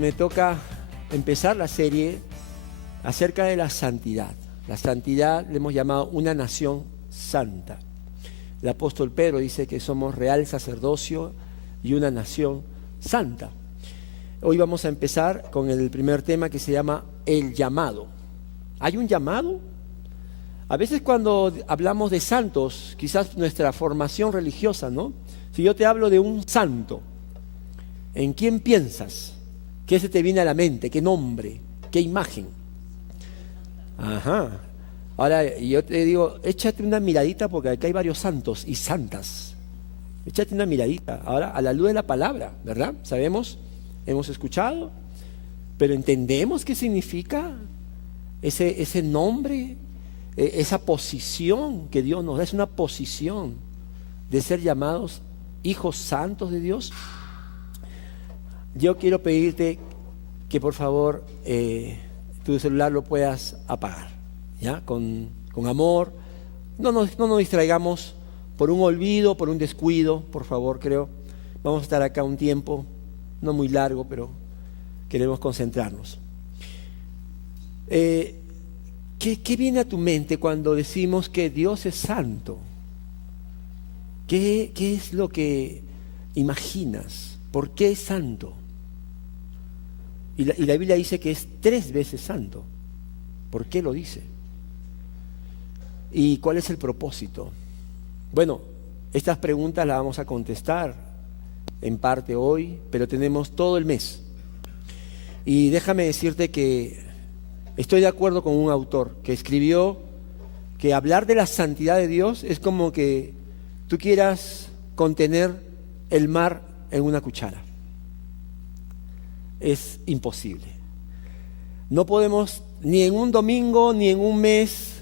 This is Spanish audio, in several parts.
me toca empezar la serie acerca de la santidad. La santidad le hemos llamado una nación santa. El apóstol Pedro dice que somos real sacerdocio y una nación santa. Hoy vamos a empezar con el primer tema que se llama el llamado. ¿Hay un llamado? A veces cuando hablamos de santos, quizás nuestra formación religiosa, ¿no? Si yo te hablo de un santo, ¿en quién piensas? ¿Qué se te viene a la mente? ¿Qué nombre? ¿Qué imagen? Ajá. Ahora yo te digo, échate una miradita porque acá hay varios santos y santas. Échate una miradita. Ahora, a la luz de la palabra, ¿verdad? Sabemos, hemos escuchado, pero entendemos qué significa ese nombre, esa posición que Dios nos da. Es una posición de ser llamados hijos santos de Dios. Yo quiero pedirte que por favor tu celular lo puedas apagar, ¿ya? Con amor. No nos distraigamos por un olvido, por un descuido, por favor, creo. Vamos a estar acá un tiempo, no muy largo, pero queremos concentrarnos. ¿Qué viene a tu mente cuando decimos que Dios es santo? ¿Qué es lo que imaginas? ¿Por qué es santo? Y la Biblia dice que es 3 veces santo. ¿Por qué lo dice? ¿Y cuál es el propósito? Bueno, estas preguntas las vamos a contestar en parte hoy, pero tenemos todo el mes. Y déjame decirte que estoy de acuerdo con un autor que escribió que hablar de la santidad de Dios es como que tú quieras contener el mar en una cuchara. Es imposible. No podemos ni en un domingo, ni en un mes,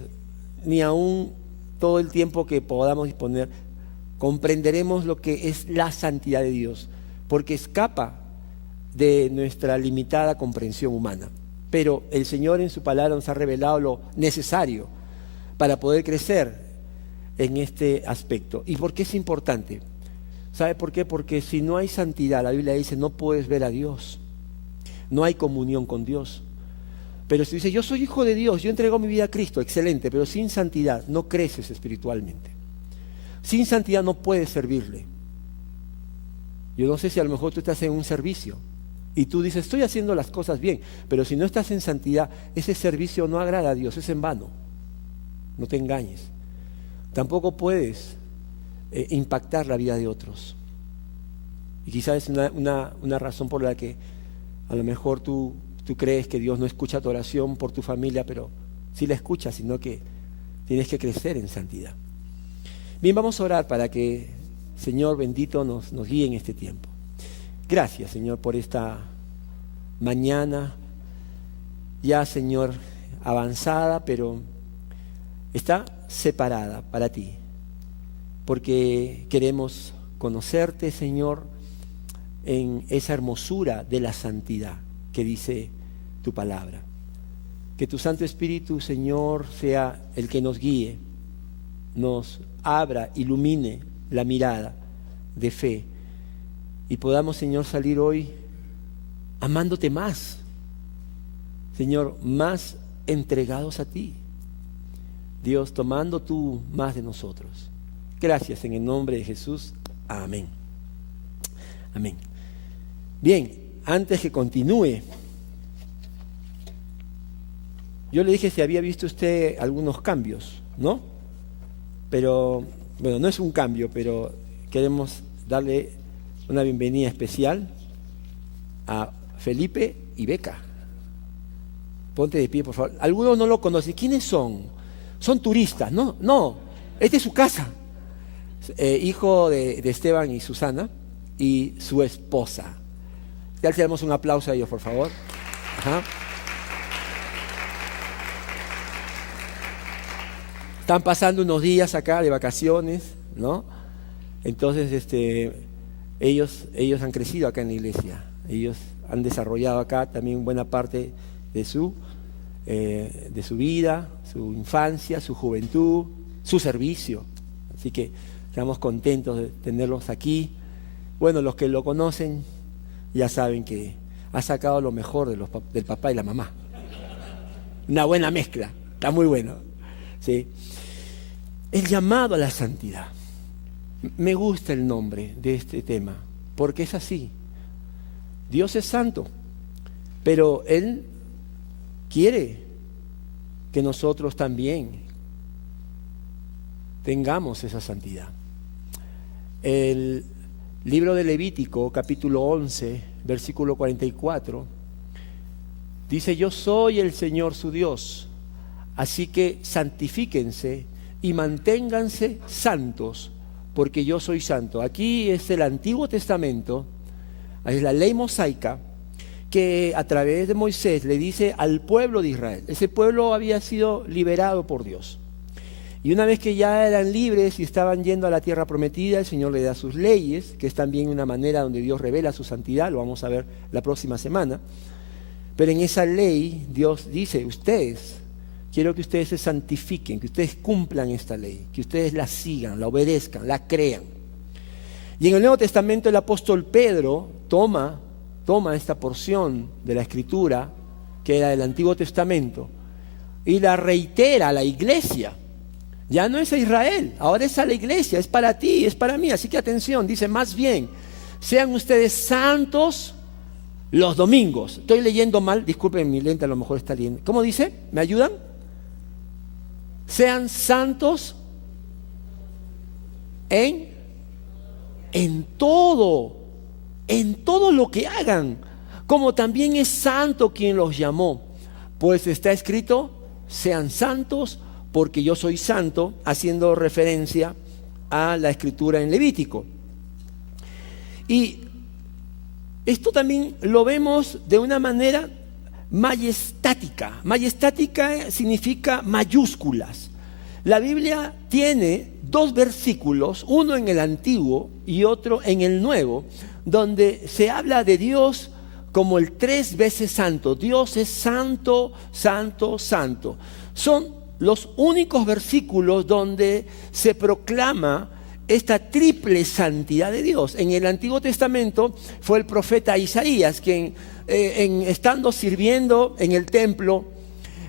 ni aún todo el tiempo que podamos disponer, comprenderemos lo que es la santidad de Dios, porque escapa de nuestra limitada comprensión humana. Pero el Señor en su palabra nos ha revelado lo necesario para poder crecer en este aspecto. ¿Y por qué es importante? ¿Sabe por qué? Porque si no hay santidad, la Biblia dice, no puedes ver a Dios. No hay comunión con Dios. Pero si dice, yo soy hijo de Dios, yo entrego mi vida a Cristo, excelente, pero sin santidad no creces espiritualmente. Sin santidad no puedes servirle. Yo no sé si a lo mejor tú estás en un servicio y tú dices, estoy haciendo las cosas bien, pero si no estás en santidad, ese servicio no agrada a Dios, es en vano. No te engañes. Tampoco puedes impactar la vida de otros. Y quizás es una razón por la que a lo mejor tú crees que Dios no escucha tu oración por tu familia, pero sí la escucha, sino que tienes que crecer en santidad. Bien, vamos a orar para que Señor bendito nos guíe en este tiempo. Gracias, Señor, por esta mañana, ya, Señor, avanzada, pero está separada para ti, porque queremos conocerte, Señor, en esa hermosura de la santidad que dice tu palabra. Que tu Santo Espíritu, Señor, sea el que nos guíe, nos abra, ilumine la mirada de fe y podamos, Señor, salir hoy amándote más, Señor, más entregados a ti. Dios, tomando tú más de nosotros. Gracias en el nombre de Jesús. Amén. Amén. Bien, antes que continúe, yo le dije si había visto usted algunos cambios, ¿no? Pero, bueno, no es un cambio, pero queremos darle una bienvenida especial a Felipe y Beca. Ponte de pie, por favor. Algunos no lo conocen. ¿Quiénes son? Son turistas, ¿no? No, esta es su casa. Hijo de Esteban y Susana y su esposa. Ya le damos un aplauso a ellos, por favor. Ajá. Están pasando unos días acá de vacaciones, ¿no? Entonces, ellos han crecido acá en la iglesia. Ellos han desarrollado acá también buena parte de su vida, su infancia, su juventud, su servicio. Así que estamos contentos de tenerlos aquí. Bueno, los que lo conocen ya saben que ha sacado lo mejor del papá y la mamá. Una buena mezcla, está muy bueno. ¿Sí? El llamado a la santidad. Me gusta el nombre de este tema, porque es así. Dios es santo, pero Él quiere que nosotros también tengamos esa santidad. El libro de Levítico, capítulo 11, versículo 44, dice: yo soy el Señor su Dios, así que santifíquense y manténganse santos, porque yo soy santo. Aquí es el Antiguo Testamento, es la ley mosaica, que a través de Moisés le dice al pueblo de Israel. Ese pueblo había sido liberado por Dios. Y una vez que ya eran libres y estaban yendo a la tierra prometida, el Señor le da sus leyes, que es también una manera donde Dios revela su santidad, lo vamos a ver la próxima semana. Pero en esa ley Dios dice: quiero que ustedes se santifiquen, que ustedes cumplan esta ley, que ustedes la sigan, la obedezcan, la crean. Y en el Nuevo Testamento el apóstol Pedro toma esta porción de la Escritura, que era del Antiguo Testamento, y la reitera a la iglesia. Ya no es a Israel, ahora es a la iglesia, es para ti, es para mí. Así que atención, dice: más bien, sean ustedes santos los domingos. Estoy leyendo mal, disculpen, mi lente a lo mejor está leyendo. ¿Cómo dice? ¿Me ayudan? Sean santos en todo lo que hagan, como también es santo quien los llamó. Pues está escrito: sean santos porque yo soy santo, haciendo referencia a la escritura en Levítico. Y esto también lo vemos de una manera majestática. Majestática significa mayúsculas. La Biblia tiene 2 versículos, uno en el Antiguo y otro en el Nuevo, donde se habla de Dios como el 3 veces santo. Dios es santo, santo, santo. Son los únicos versículos donde se proclama esta triple santidad de Dios. En el Antiguo Testamento fue el profeta Isaías quien, estando sirviendo en el templo,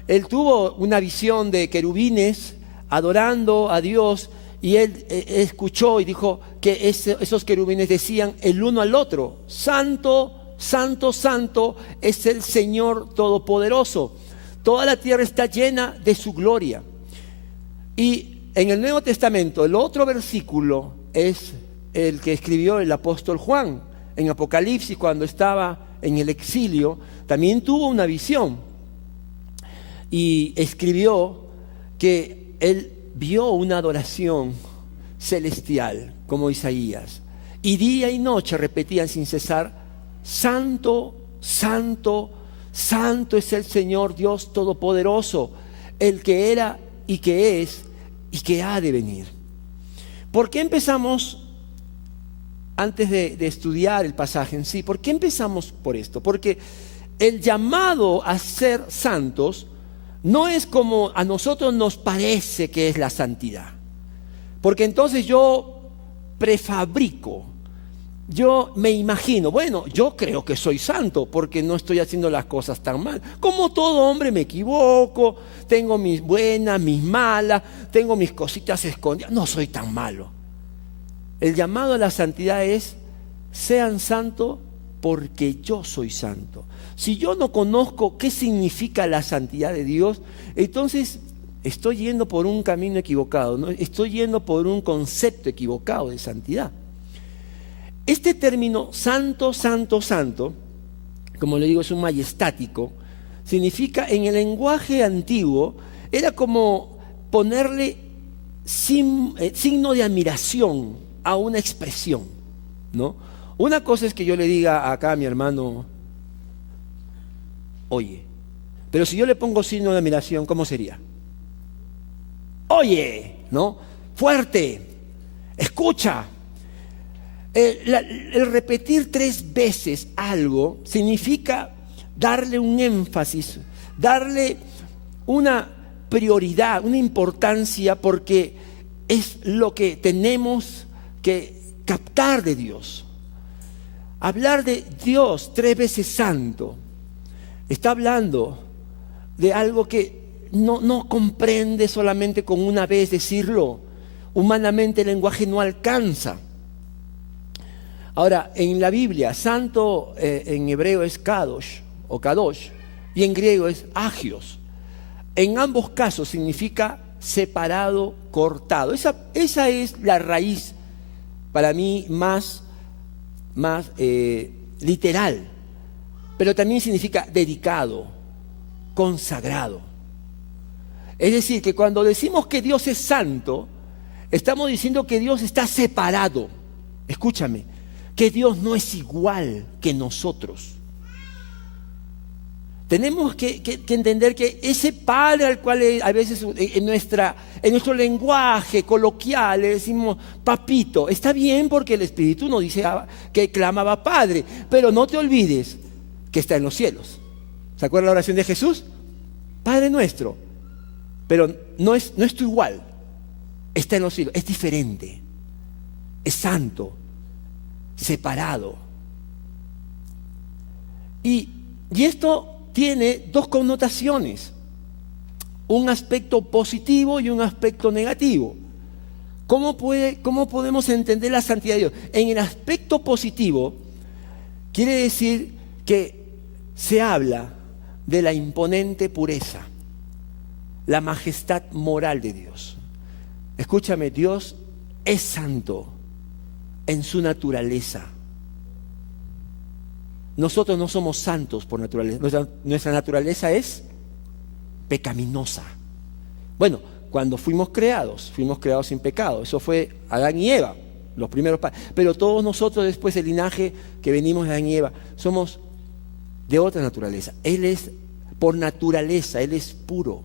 él tuvo una visión de querubines adorando a Dios, y él escuchó y dijo que esos querubines decían el uno al otro: santo, santo, santo es el Señor Todopoderoso. Toda la tierra está llena de su gloria. Y en el Nuevo Testamento, el otro versículo es el que escribió el apóstol Juan en Apocalipsis, cuando estaba en el exilio. También tuvo una visión y escribió que él vio una adoración celestial como Isaías, y día y noche repetían sin cesar: santo, santo, santo es el Señor Dios Todopoderoso, el que era y que es y que ha de venir. ¿Por qué empezamos, antes de estudiar el pasaje en sí, por qué empezamos por esto? Porque el llamado a ser santos no es como a nosotros nos parece que es la santidad. Porque entonces yo prefabrico, yo me imagino, bueno, yo creo que soy santo porque no estoy haciendo las cosas tan mal. Como todo hombre me equivoco, tengo mis buenas, mis malas, tengo mis cositas escondidas, no soy tan malo. El llamado a la santidad es: sean santos porque yo soy santo. Si yo no conozco qué significa la santidad de Dios, entonces estoy yendo por un camino equivocado, ¿no? Estoy yendo por un concepto equivocado de santidad. Este término santo, santo, santo, como le digo, es un majestático, significa, en el lenguaje antiguo, era como ponerle signo de admiración a una expresión, ¿no? Una cosa es que yo le diga acá a mi hermano: oye. Pero si yo le pongo signo de admiración, ¿cómo sería? Oye, ¿no? Fuerte, escucha. El repetir 3 veces algo significa darle un énfasis, darle una prioridad, una importancia, porque es lo que tenemos que captar de Dios. Hablar de Dios 3 veces santo está hablando de algo que no comprende solamente con una vez decirlo. Humanamente el lenguaje no alcanza. Ahora, en la Biblia, santo en hebreo es kadosh o kadosh y en griego es agios. En ambos casos significa separado, cortado. Esa es la raíz para mí más literal, pero también significa dedicado, consagrado. Es decir, que cuando decimos que Dios es santo, estamos diciendo que Dios está separado. Escúchame, que Dios no es igual que nosotros. Tenemos que entender que ese Padre al cual a veces en nuestro lenguaje coloquial le decimos papito, está bien porque el Espíritu nos dice que clamaba Padre, pero no te olvides que está en los cielos. ¿Se acuerdan la oración de Jesús? Padre nuestro, pero no es tu igual, está en los cielos, es diferente, es santo, separado. Y esto tiene dos connotaciones, un aspecto positivo y un aspecto negativo. ¿Cómo podemos entender la santidad de Dios? En el aspecto positivo, quiere decir que se habla de la imponente pureza, la majestad moral de Dios. Escúchame, Dios es santo en su naturaleza. Nosotros no somos santos por naturaleza. Nuestra naturaleza es pecaminosa. Bueno, cuando fuimos creados sin pecado. Eso fue Adán y Eva, los primeros padres. Pero todos nosotros después del linaje que venimos de Adán y Eva, somos de otra naturaleza. Él es, por naturaleza, Él es puro.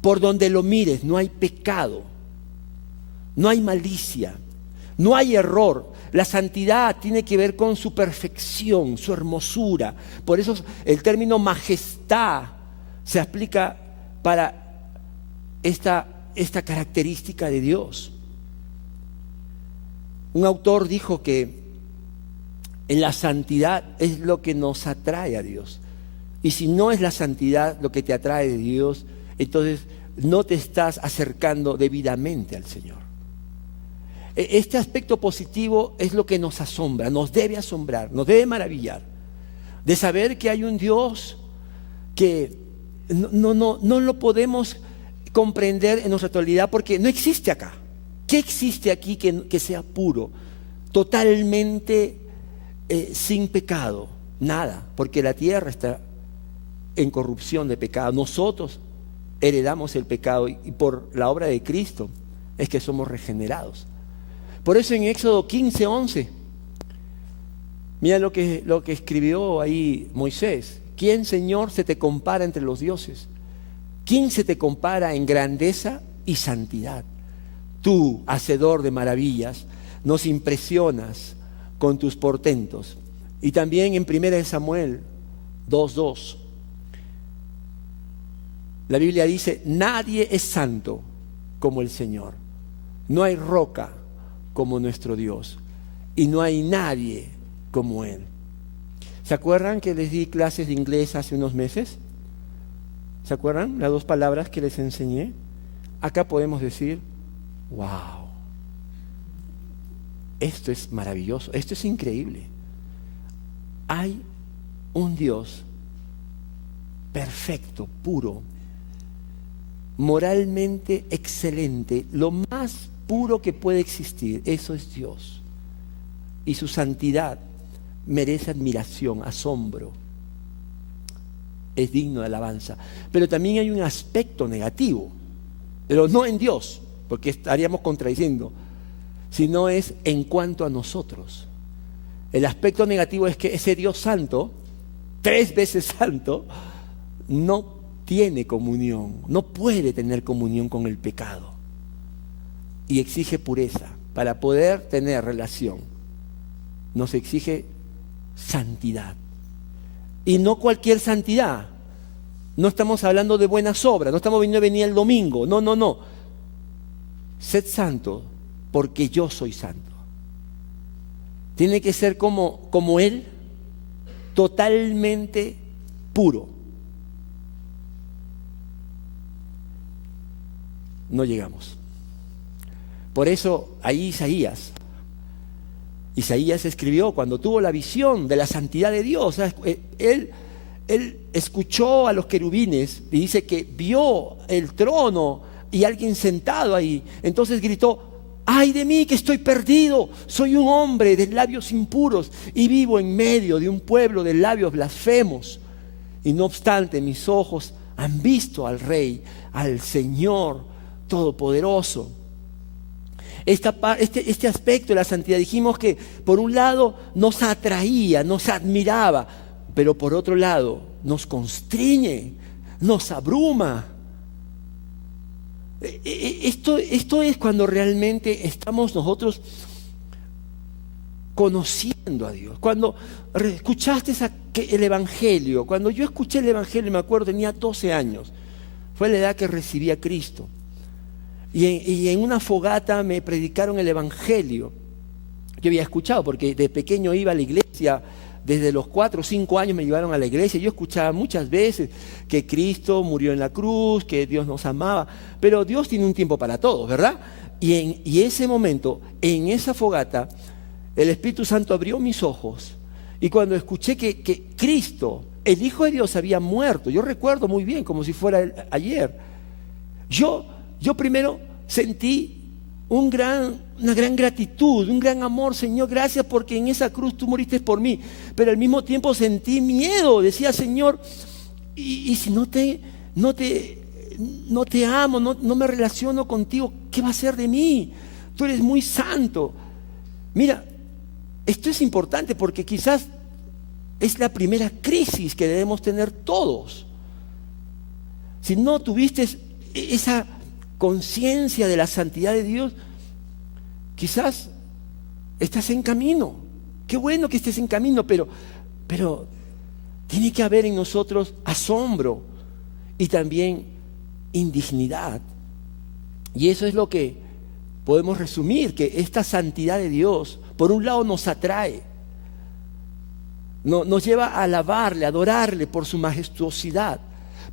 Por donde lo mires, no hay pecado, no hay malicia, no hay error. La santidad tiene que ver con su perfección, su hermosura. Por eso el término majestad se aplica para esta característica de Dios. Un autor dijo que en la santidad es lo que nos atrae a Dios. Y si no es la santidad lo que te atrae de Dios, entonces no te estás acercando debidamente al Señor. Este aspecto positivo es lo que nos asombra, nos debe asombrar, nos debe maravillar, de saber que hay un Dios que no lo podemos comprender en nuestra actualidad porque no existe acá. ¿Qué existe aquí que sea puro, totalmente sin pecado? Nada, porque la tierra está en corrupción de pecado. Nosotros heredamos el pecado y por la obra de Cristo es que somos regenerados. Por eso en Éxodo 15:11, mira lo que escribió ahí Moisés. ¿Quién, Señor, se te compara entre los dioses? ¿Quién se te compara en grandeza y santidad? Tú, hacedor de maravillas, nos impresionas con tus portentos. Y también en 1 Samuel 2:2, la Biblia dice, nadie es santo como el Señor. No hay roca como nuestro Dios y no hay nadie como Él. ¿Se acuerdan que les di clases de inglés hace unos meses? ¿Se acuerdan las dos palabras que les enseñé? Acá podemos decir, wow, esto es maravilloso, esto es increíble. Hay un Dios perfecto, puro, moralmente excelente, lo más puro que puede existir. Eso es Dios. Y su santidad merece admiración, asombro. Es digno de alabanza. Pero también hay un aspecto negativo, pero no en Dios, porque estaríamos contradiciendo, sino es en cuanto a nosotros. El aspecto negativo es que ese Dios santo, 3 veces santo, no tiene comunión, no puede tener comunión con el pecado. Y exige pureza. Para poder tener relación, nos exige santidad. Y no cualquier santidad. No estamos hablando de buenas obras, no estamos viniendo a venir el domingo. No. Sed santo porque yo soy santo. Tiene que ser como Él, totalmente puro. No llegamos. Por eso ahí Isaías escribió cuando tuvo la visión de la santidad de Dios. Él escuchó a los querubines y dice que vio el trono y alguien sentado ahí. Entonces gritó: ¡ay de mí que estoy perdido! Soy un hombre de labios impuros y vivo en medio de un pueblo de labios blasfemos. Y no obstante, mis ojos han visto al Rey, al Señor Todopoderoso. Este aspecto de la santidad, dijimos que por un lado nos atraía, nos admiraba, pero por otro lado nos constriñe, nos abruma. Esto es cuando realmente estamos nosotros conociendo a Dios. Cuando escuchaste el Evangelio, cuando yo escuché el Evangelio, me acuerdo, tenía 12 años, fue la edad que recibí a Cristo. Y en una fogata me predicaron el Evangelio. Yo había escuchado, porque de pequeño iba a la iglesia, desde los 4 o 5 años me llevaron a la iglesia. Yo escuchaba muchas veces que Cristo murió en la cruz, que Dios nos amaba, pero Dios tiene un tiempo para todos, ¿verdad? Y ese momento, en esa fogata, el Espíritu Santo abrió mis ojos, y cuando escuché que Cristo, el Hijo de Dios, había muerto, yo recuerdo muy bien, como si fuera ayer, yo primero sentí una gran gratitud, un gran amor. Señor, gracias porque en esa cruz tú moriste por mí. Pero al mismo tiempo sentí miedo. Decía: Señor, y si no te amo, no me relaciono contigo, ¿qué va a ser de mí? Tú eres muy santo. Mira, esto es importante porque quizás es la primera crisis que debemos tener todos. Si no tuviste esa conciencia de la santidad de Dios, quizás estás en camino. Qué bueno que estés en camino, pero tiene que haber en nosotros asombro y también indignidad. Y eso es lo que podemos resumir, que esta santidad de Dios, por un lado, nos atrae, nos lleva a alabarle, a adorarle por su majestuosidad,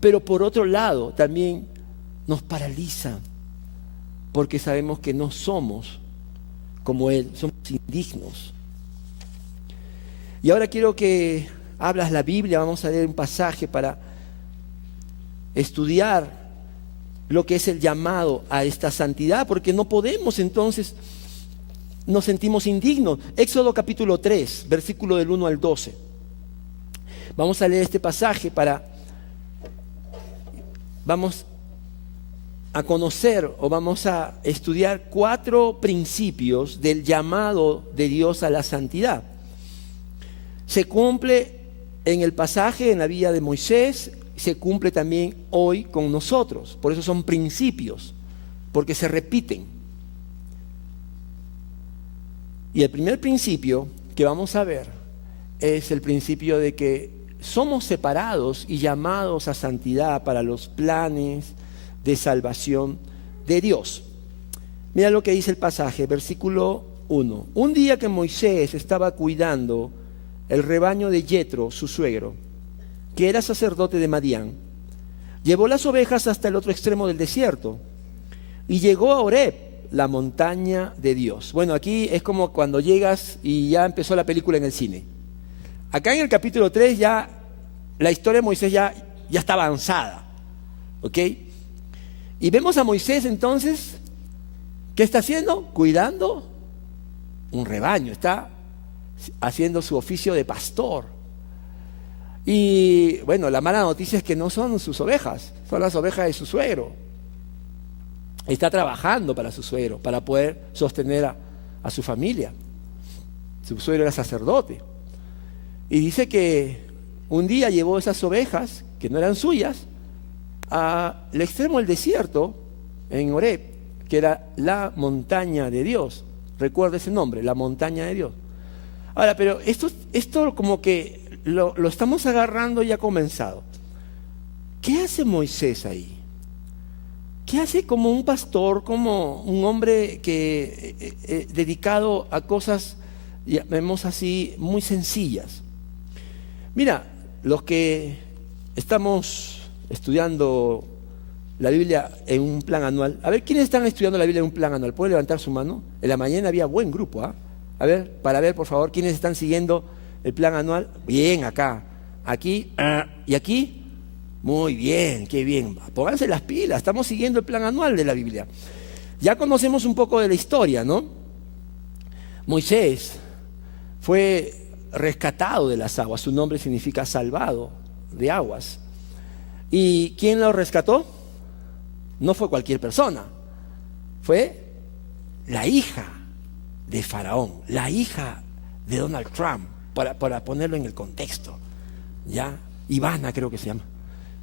pero por otro lado también nos paraliza, porque sabemos que no somos como Él, somos indignos. Y ahora quiero que abras la Biblia, vamos a leer un pasaje para estudiar lo que es el llamado a esta santidad, porque no podemos, entonces nos sentimos indignos. Éxodo capítulo 3, versículo del 1 al 12. Vamos a leer este pasaje vamos a conocer o vamos a estudiar 4 principios del llamado de Dios a la santidad. Se cumple en el pasaje en la vida de Moisés, se cumple también hoy con nosotros. Por eso son principios, porque se repiten. Y el primer principio que vamos a ver es el principio de que somos separados y llamados a santidad para los planes de salvación de Dios. Mira lo que dice el pasaje, versículo 1. Un día que Moisés estaba cuidando el rebaño de Yetro, su suegro, que era sacerdote de Madián, llevó las ovejas hasta el otro extremo del desierto y llegó a Horeb, la montaña de Dios. Bueno, aquí es como cuando llegas y ya empezó la película en el cine. Acá en el capítulo 3 ya la historia de Moisés ya está avanzada, ¿ok? Y vemos a Moisés entonces, ¿qué está haciendo? Cuidando un rebaño, está haciendo su oficio de pastor. Y bueno, la mala noticia es que no son sus ovejas, son las ovejas de su suegro. Está trabajando para su suegro, para poder sostener a su familia. Su suegro era sacerdote. Y dice que un día llevó esas ovejas, que no eran suyas, al extremo del desierto, en Horeb, que era la montaña de Dios. Recuerda ese nombre, la montaña de Dios. Ahora, pero esto como que lo estamos agarrando y ha comenzado. ¿Qué hace Moisés ahí? ¿Qué hace como un pastor, como un hombre que dedicado a cosas vemos así, muy sencillas. Mira, los que estamos estudiando la Biblia en un plan anual, a ver, ¿quiénes están estudiando la Biblia en un plan anual? ¿Puede levantar su mano? En la mañana había buen grupo, ¿ah? A ver, para ver, por favor, ¿quiénes están siguiendo el plan anual? Bien, acá, aquí, y aquí. Muy bien, qué bien. Pónganse las pilas, estamos siguiendo el plan anual de la Biblia. Ya conocemos un poco de la historia, ¿no? Moisés fue rescatado de las aguas, su nombre significa salvado de aguas. ¿Y quién lo rescató? No fue cualquier persona, fue la hija de Faraón, la hija de Donald Trump, para ponerlo en el contexto, ¿ya? Ivana creo que se llama.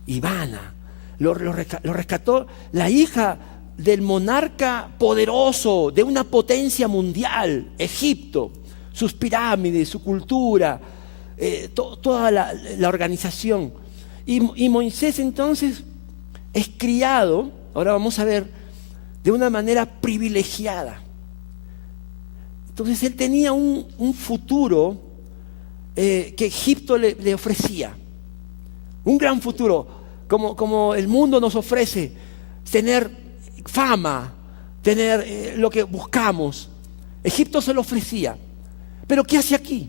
Ivana, lo rescató la hija del monarca poderoso de una potencia mundial, Egipto, sus pirámides, su cultura, toda la organización. Y Moisés entonces es criado, ahora vamos a ver, de una manera privilegiada. Entonces él tenía un futuro que Egipto le ofrecía, un gran futuro. Como el mundo nos ofrece, tener fama, tener lo que buscamos. Egipto se lo ofrecía. Pero ¿qué hace aquí?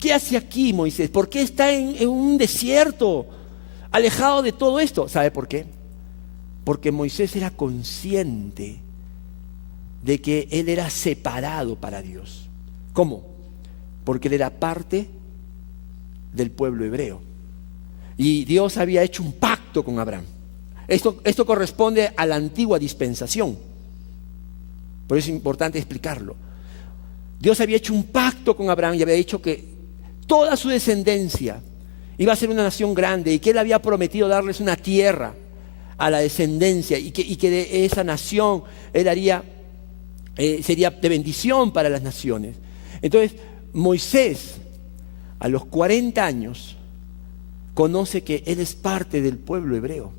¿Qué hace aquí Moisés? ¿Por qué está en un desierto, alejado de todo esto? ¿Sabe por qué? Porque Moisés era consciente de que él era separado para Dios. ¿Cómo? Porque él era parte del pueblo hebreo. Y Dios había hecho un pacto con Abraham. Esto corresponde a la antigua dispensación. Por eso es importante explicarlo. Dios había hecho un pacto con Abraham y había dicho que toda su descendencia iba a ser una nación grande y que él había prometido darles una tierra a la descendencia y que de esa nación él sería de bendición para las naciones. Entonces Moisés, a los 40 años, conoce que él es parte del pueblo hebreo,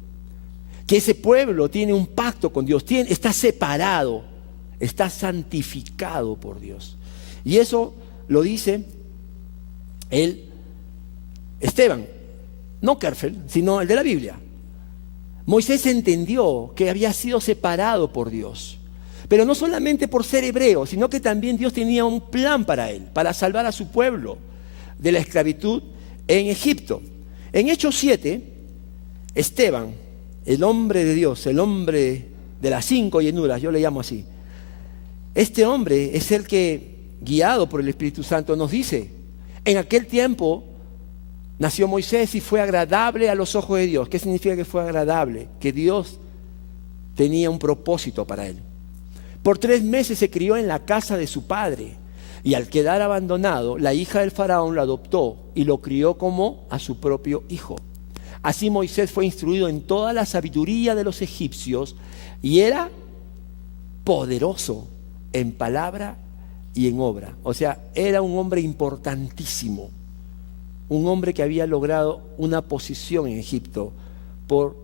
que ese pueblo tiene un pacto con Dios, está separado, está santificado por Dios. Y eso lo dice Esteban, no Kerfeld, sino el de la Biblia. Moisés entendió que había sido separado por Dios, pero no solamente por ser hebreo, sino que también Dios tenía un plan para él, para salvar a su pueblo de la esclavitud en Egipto. En Hechos 7, Esteban, el hombre de Dios, el hombre de las 5 llenuras, yo le llamo así, este hombre es el que, guiado por el Espíritu Santo, nos dice: en aquel tiempo nació Moisés y fue agradable a los ojos de Dios. ¿Qué significa que fue agradable? Que Dios tenía un propósito para él. Por 3 meses se crió en la casa de su padre. Y al quedar abandonado, la hija del faraón lo adoptó y lo crió como a su propio hijo. Así Moisés fue instruido en toda la sabiduría de los egipcios y era poderoso en palabra y en obra. O sea, era un hombre importantísimo, un hombre que había logrado una posición en Egipto por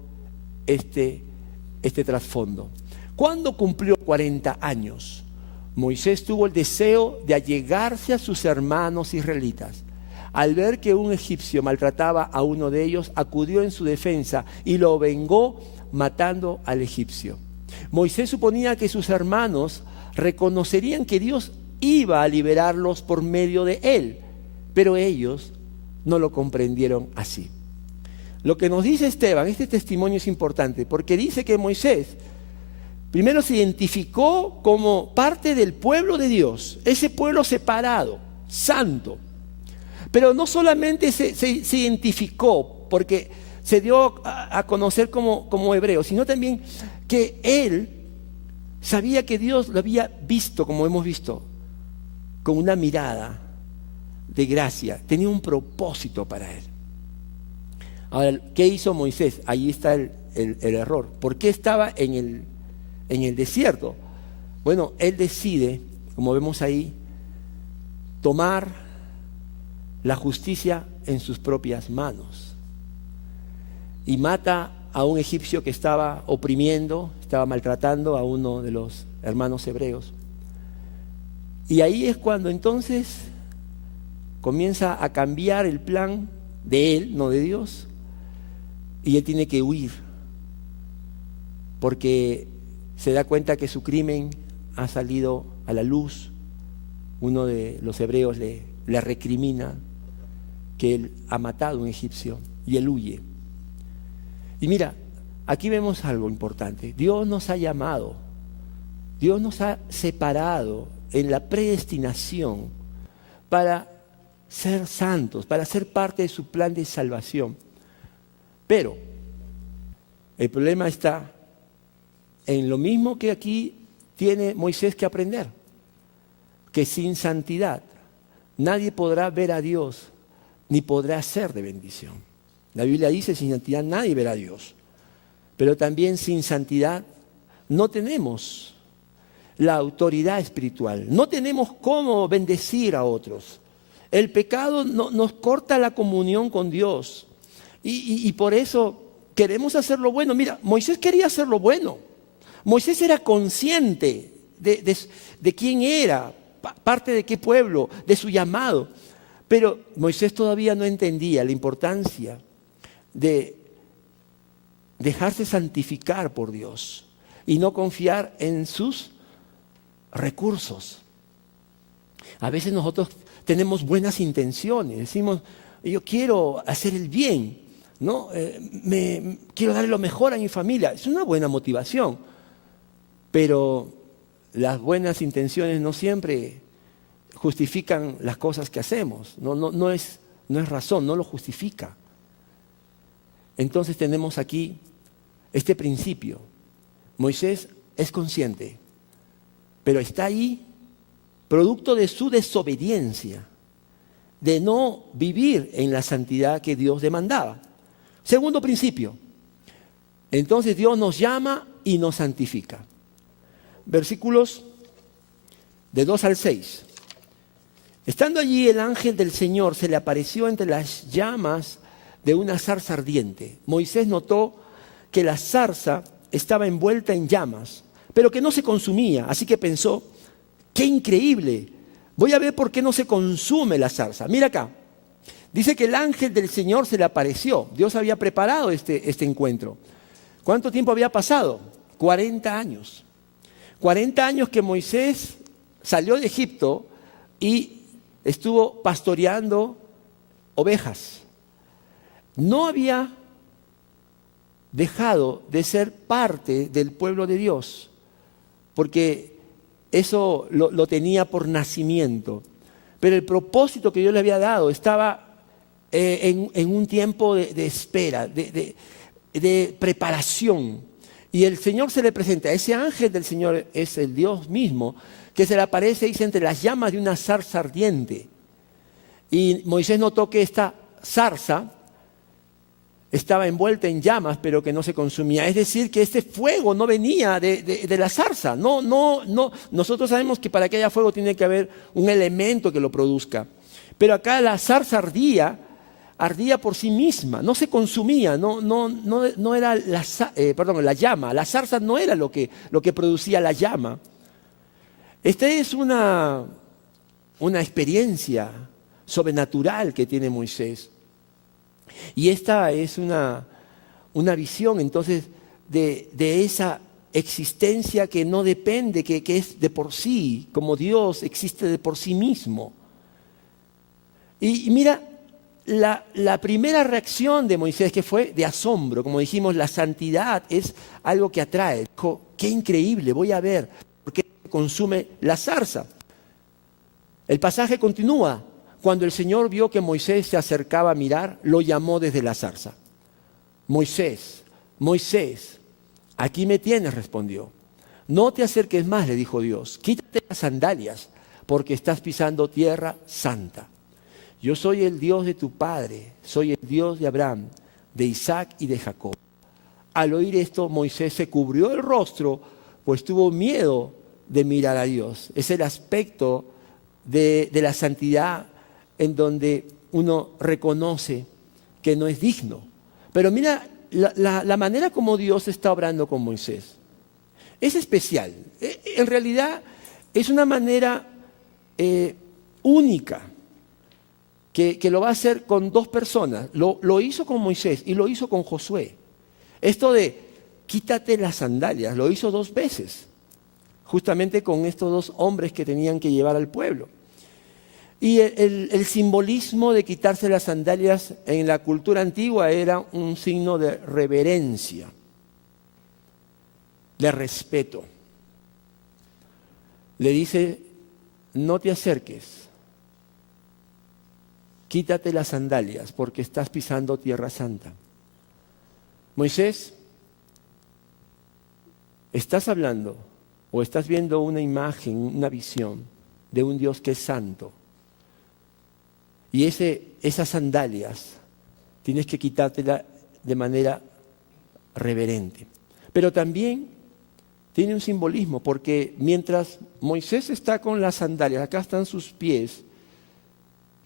este trasfondo. ¿Cuándo cumplió 40 años? Moisés tuvo el deseo de allegarse a sus hermanos israelitas. Al ver que un egipcio maltrataba a uno de ellos, acudió en su defensa y lo vengó matando al egipcio. Moisés suponía que sus hermanos reconocerían que Dios iba a liberarlos por medio de él, pero ellos no lo comprendieron así. Lo que nos dice Esteban, este testimonio es importante, porque dice que Moisés primero se identificó como parte del pueblo de Dios, ese pueblo separado, santo. Pero no solamente se identificó porque se dio a conocer como hebreo, sino también que él sabía que Dios lo había visto, como hemos visto, con una mirada de gracia. Tenía un propósito para él. Ahora, ¿qué hizo Moisés? Ahí está el error. ¿Por qué estaba en el desierto? Bueno, él decide, como vemos ahí, tomar la justicia en sus propias manos y mata a un egipcio que estaba oprimiendo, estaba maltratando a uno de los hermanos hebreos. Y ahí es cuando entonces comienza a cambiar el plan de él, no de Dios, y él tiene que huir, porque se da cuenta que su crimen ha salido a la luz. Uno de los hebreos le recrimina que él ha matado a un egipcio y él huye. Y mira, aquí vemos algo importante. Dios nos ha llamado, Dios nos ha separado en la predestinación para ser santos, para ser parte de su plan de salvación. Pero el problema está en lo mismo que aquí tiene Moisés que aprender, que sin santidad nadie podrá ver a Dios ni podrá ser de bendición. La Biblia dice, sin santidad nadie verá a Dios. Pero también sin santidad no tenemos la autoridad espiritual, no tenemos cómo bendecir a otros. El pecado nos corta la comunión con Dios y por eso queremos hacer lo bueno. Mira, Moisés quería hacer lo bueno. Moisés era consciente de quién era, parte de qué pueblo, de su llamado. Pero Moisés todavía no entendía la importancia de dejarse santificar por Dios y no confiar en sus recursos. A veces nosotros tenemos buenas intenciones, decimos, yo quiero hacer el bien, ¿no? Quiero darle lo mejor a mi familia. Es una buena motivación, pero las buenas intenciones no siempre justifican las cosas que hacemos, no es razón, no lo justifica. Entonces tenemos aquí este principio. Moisés es consciente, pero está ahí producto de su desobediencia, de no vivir en la santidad que Dios demandaba. Segundo principio, entonces Dios nos llama y nos santifica. Versículos de 2 al 6. Estando allí, el ángel del Señor se le apareció entre las llamas de una zarza ardiente. Moisés notó que la zarza estaba envuelta en llamas, pero que no se consumía. Así que pensó, ¡qué increíble! Voy a ver por qué no se consume la zarza. Mira acá. Dice que el ángel del Señor se le apareció. Dios había preparado este encuentro. ¿Cuánto tiempo había pasado? 40 años. 40 años que Moisés salió de Egipto y estuvo pastoreando ovejas. No había dejado de ser parte del pueblo de Dios, porque eso lo tenía por nacimiento. Pero el propósito que Dios le había dado estaba en un tiempo de espera, de preparación. Y el Señor se le presenta. Ese ángel del Señor es el Dios mismo, que se le aparece, dice, entre las llamas de una zarza ardiente. Y Moisés notó que esta zarza estaba envuelta en llamas, pero que no se consumía. Es decir, que este fuego no venía de la zarza. No. Nosotros sabemos que para que haya fuego tiene que haber un elemento que lo produzca. Pero acá la zarza ardía por sí misma, no se consumía, no era la llama. La zarza no era lo que producía la llama. Esta es una experiencia sobrenatural que tiene Moisés. Y esta es una visión entonces de esa existencia que no depende, que es de por sí, como Dios existe de por sí mismo. Y mira, la primera reacción de Moisés, que fue de asombro. Como dijimos, la santidad es algo que atrae. Dijo, qué increíble, voy a ver por qué consume la zarza. El pasaje continúa. Cuando el Señor vio que Moisés se acercaba a mirar, lo llamó desde la zarza. Moisés, Moisés, aquí me tienes, respondió. No te acerques más, le dijo Dios. Quítate las sandalias, porque estás pisando tierra santa. Yo soy el Dios de tu padre, soy el Dios de Abraham, de Isaac y de Jacob. Al oír esto, Moisés se cubrió el rostro, pues tuvo miedo de mirar a Dios. Es el aspecto de la santidad en donde uno reconoce que no es digno. Pero mira la manera como Dios está obrando con Moisés. Es especial. En realidad es una manera única, que lo va a hacer con 2 personas. Lo hizo con Moisés y lo hizo con Josué. Esto de quítate las sandalias, lo hizo 2 veces, justamente con estos 2 hombres que tenían que llevar al pueblo. Y el simbolismo de quitarse las sandalias en la cultura antigua era un signo de reverencia, de respeto. Le dice, no te acerques, quítate las sandalias porque estás pisando tierra santa. Moisés, estás hablando o estás viendo una imagen, una visión de un Dios que es santo. Y esas sandalias tienes que quitártelas de manera reverente. Pero también tiene un simbolismo, porque mientras Moisés está con las sandalias, acá están sus pies,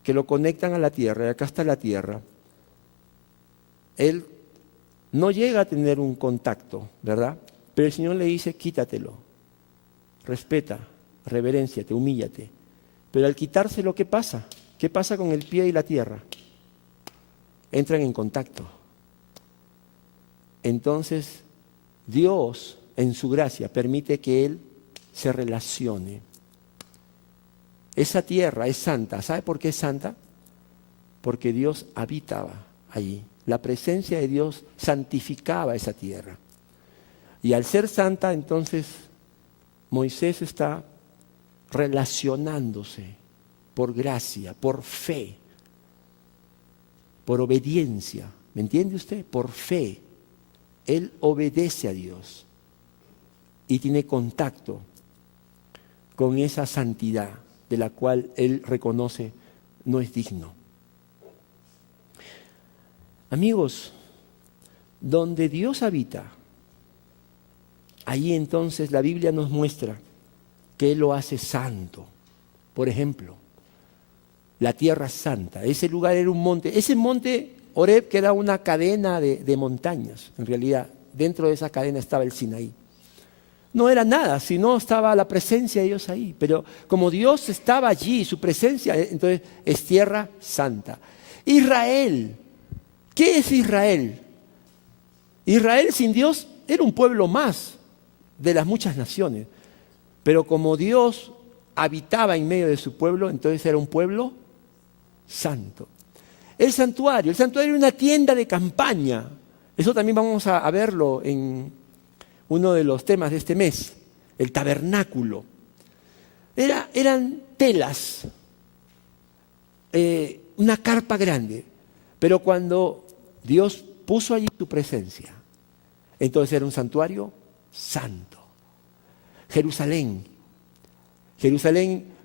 que lo conectan a la tierra, y acá está la tierra, él no llega a tener un contacto, ¿verdad? Pero el Señor le dice, quítatelo, respeta, reverénciate, humíllate. Pero al quitárselo, ¿qué pasa? ¿Qué pasa con el pie y la tierra? Entran en contacto. Entonces, Dios, en su gracia, permite que Él se relacione. Esa tierra es santa. ¿Sabe por qué es santa? Porque Dios habitaba allí. La presencia de Dios santificaba esa tierra. Y al ser santa, entonces, Moisés está relacionándose por gracia, por fe, por obediencia. ¿Me entiende usted? Por fe. Él obedece a Dios y tiene contacto con esa santidad de la cual él reconoce no es digno. Amigos, donde Dios habita, ahí entonces la Biblia nos muestra que Él lo hace santo. Por ejemplo, la tierra santa. Ese lugar era un monte. Ese monte Horeb, que era una cadena de montañas, en realidad. Dentro de esa cadena estaba el Sinaí. No era nada, sino estaba la presencia de Dios ahí. Pero como Dios estaba allí, su presencia, entonces es tierra santa. Israel. ¿Qué es Israel? Israel sin Dios era un pueblo más de las muchas naciones. Pero como Dios habitaba en medio de su pueblo, entonces era un pueblo santo. El santuario era una tienda de campaña. Eso también vamos a verlo en uno de los temas de este mes, el tabernáculo. Eran telas, una carpa grande, pero cuando Dios puso allí su presencia, entonces era un santuario santo. Jerusalén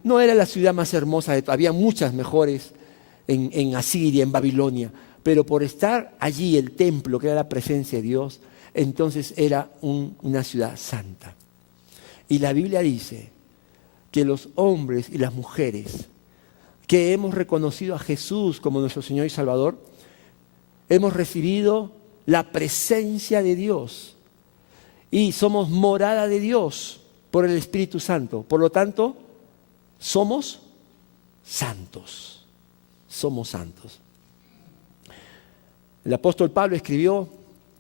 no era la ciudad más hermosa, había muchas mejores en Asiria, en Babilonia, pero por estar allí el templo, que era la presencia de Dios, entonces era una ciudad santa. Y la Biblia dice que los hombres y las mujeres que hemos reconocido a Jesús como nuestro Señor y Salvador, hemos recibido la presencia de Dios y somos morada de Dios por el Espíritu Santo. Por lo tanto, somos santos. Somos santos. El apóstol Pablo escribió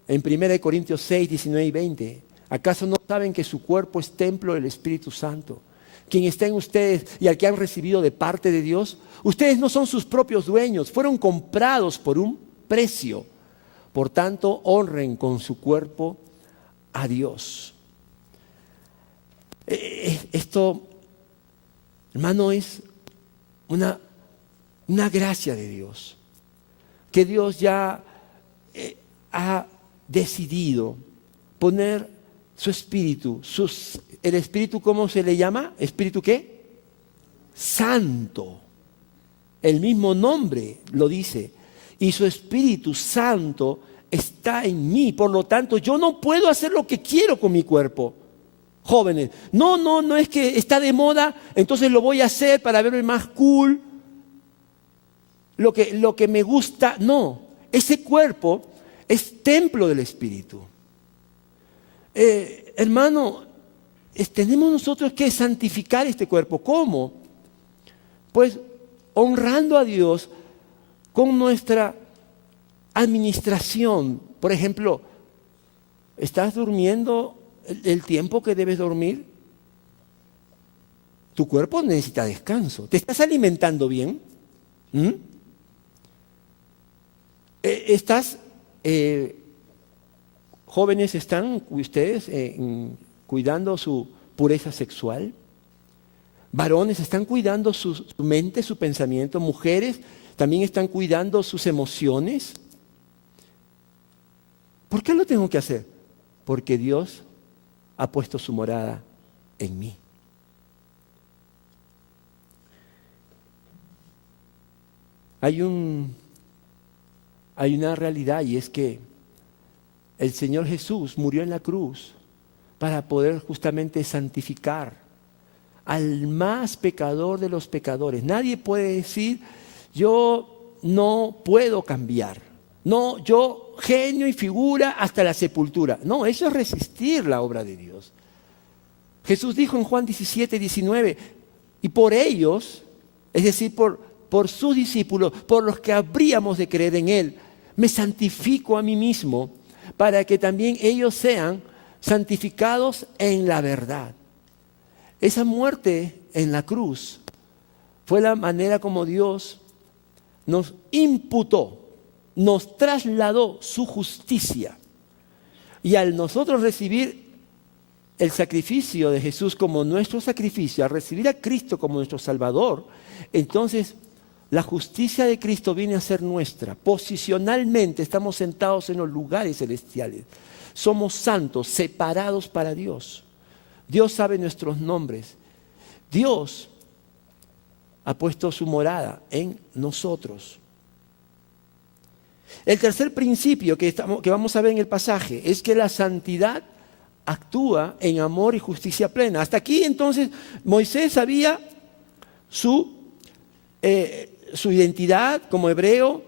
en 1 Corintios 6, 19 y 20, ¿acaso no saben que su cuerpo es templo del Espíritu Santo, quien está en ustedes y al que han recibido de parte de Dios? Ustedes no son sus propios dueños, fueron comprados por un precio. Por tanto, honren con su cuerpo a Dios. Esto, hermano, es una gracia de Dios, que Dios ya ha decidido poner su espíritu, el espíritu, ¿cómo se le llama? ¿Espíritu qué? Santo. El mismo nombre lo dice. Y su Espíritu Santo está en mí. Por lo tanto, yo no puedo hacer lo que quiero con mi cuerpo. Jóvenes, no es que está de moda, entonces lo voy a hacer para verme más cool. Lo que me gusta, no. Ese cuerpo es templo del Espíritu. Hermano, tenemos nosotros que santificar este cuerpo. ¿Cómo? pues honrando a Dios con nuestra administración. Por ejemplo, ¿estás durmiendo el tiempo que debes dormir? Tu cuerpo necesita descanso. ¿Te estás alimentando bien? Jóvenes, ¿están ustedes cuidando su pureza sexual? Varones, ¿están cuidando su mente, su pensamiento? Mujeres, ¿también están cuidando sus emociones? ¿Por qué lo tengo que hacer? Porque Dios ha puesto su morada en mí. Hay una realidad, y es que el Señor Jesús murió en la cruz para poder justamente santificar al más pecador de los pecadores. Nadie puede decir, yo no puedo cambiar. No, yo genio y figura hasta la sepultura. No, eso es resistir la obra de Dios. Jesús dijo en Juan 17:19, y por ellos, es decir, por sus discípulos, por los que habríamos de creer en Él, me santifico a mí mismo, para que también ellos sean santificados en la verdad. Esa muerte en la cruz fue la manera como Dios nos imputó, nos trasladó su justicia. Y al nosotros recibir el sacrificio de Jesús como nuestro sacrificio, al recibir a Cristo como nuestro Salvador, entonces la justicia de Cristo viene a ser nuestra. Posicionalmente estamos sentados en los lugares celestiales. Somos santos, separados para Dios. Dios sabe nuestros nombres. Dios ha puesto su morada en nosotros. El tercer principio que vamos a ver en el pasaje es que la santidad actúa en amor y justicia plena. Hasta aquí entonces Moisés sabía su identidad como hebreo,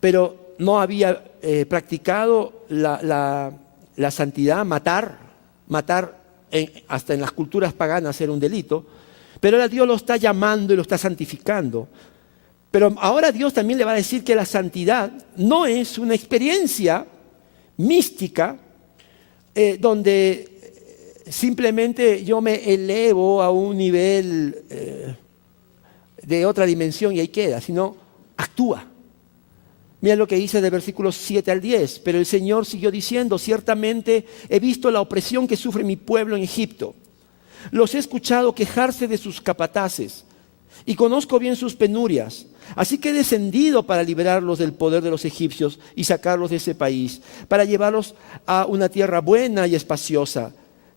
pero no había practicado la santidad. Matar hasta en las culturas paganas era un delito, pero ahora Dios lo está llamando y lo está santificando. Pero ahora Dios también le va a decir que la santidad no es una experiencia mística donde simplemente yo me elevo a un nivel de otra dimensión y ahí queda, sino actúa. Mira lo que dice del versículo 7 al 10. Pero el Señor siguió diciendo, ciertamente he visto la opresión que sufre mi pueblo en Egipto. Los he escuchado quejarse de sus capataces y conozco bien sus penurias. Así que he descendido para liberarlos del poder de los egipcios y sacarlos de ese país, para llevarlos a una tierra buena y espaciosa,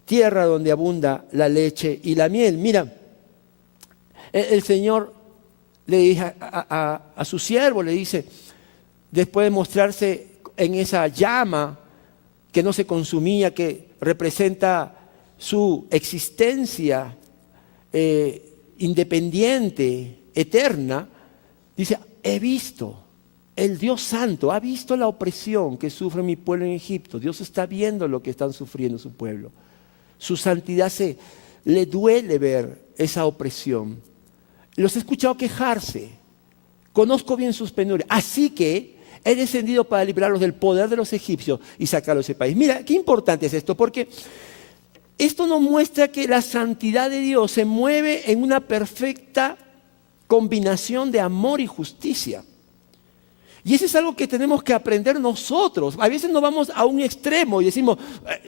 tierra donde abunda la leche y la miel. Mira, el Señor le dice a su siervo, le dice, después de mostrarse en esa llama que no se consumía, que representa su existencia independiente, eterna, dice, he visto, el Dios Santo ha visto la opresión que sufre mi pueblo en Egipto. Dios está viendo lo que están sufriendo su pueblo. Su santidad le duele ver esa opresión. Los he escuchado quejarse. Conozco bien sus penurias. Así que he descendido para librarlos del poder de los egipcios y sacarlos de ese país. Mira, qué importante es esto, porque esto nos muestra que la santidad de Dios se mueve en una perfecta combinación de amor y justicia. Y eso es algo que tenemos que aprender nosotros. A veces nos vamos a un extremo y decimos,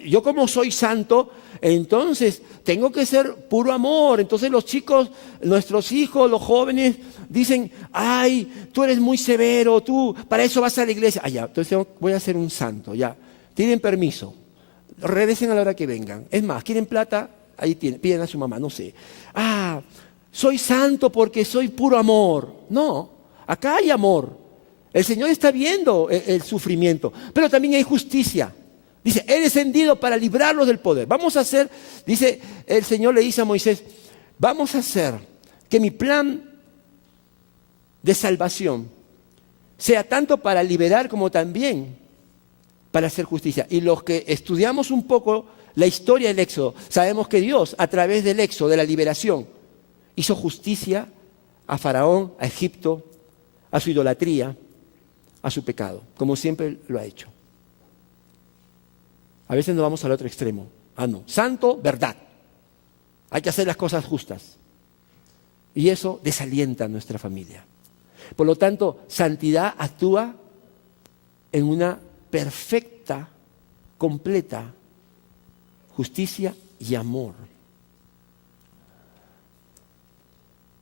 yo como soy santo, entonces tengo que ser puro amor. Entonces los chicos, nuestros hijos, los jóvenes dicen, ay, tú eres muy severo, tú para eso vas a la iglesia. Ah, ya, entonces voy a ser un santo, ya. Tienen permiso, regresen a la hora que vengan. Es más, ¿quieren plata? Ahí piden a su mamá, no sé. Ah, soy santo porque soy puro amor. No, acá hay amor. El Señor está viendo el sufrimiento, pero también hay justicia. Dice, he descendido para librarlos del poder. Vamos a hacer, dice, el Señor le dice a Moisés, vamos a hacer que mi plan de salvación sea tanto para liberar como también para hacer justicia. Y los que estudiamos un poco la historia del Éxodo, sabemos que Dios, a través del Éxodo, de la liberación, hizo justicia a Faraón, a Egipto, a su idolatría, a su pecado, como siempre lo ha hecho. A veces nos vamos al otro extremo. No, santo, verdad. Hay que hacer las cosas justas. Y eso desalienta a nuestra familia. Por lo tanto, santidad actúa en una perfecta, completa justicia y amor.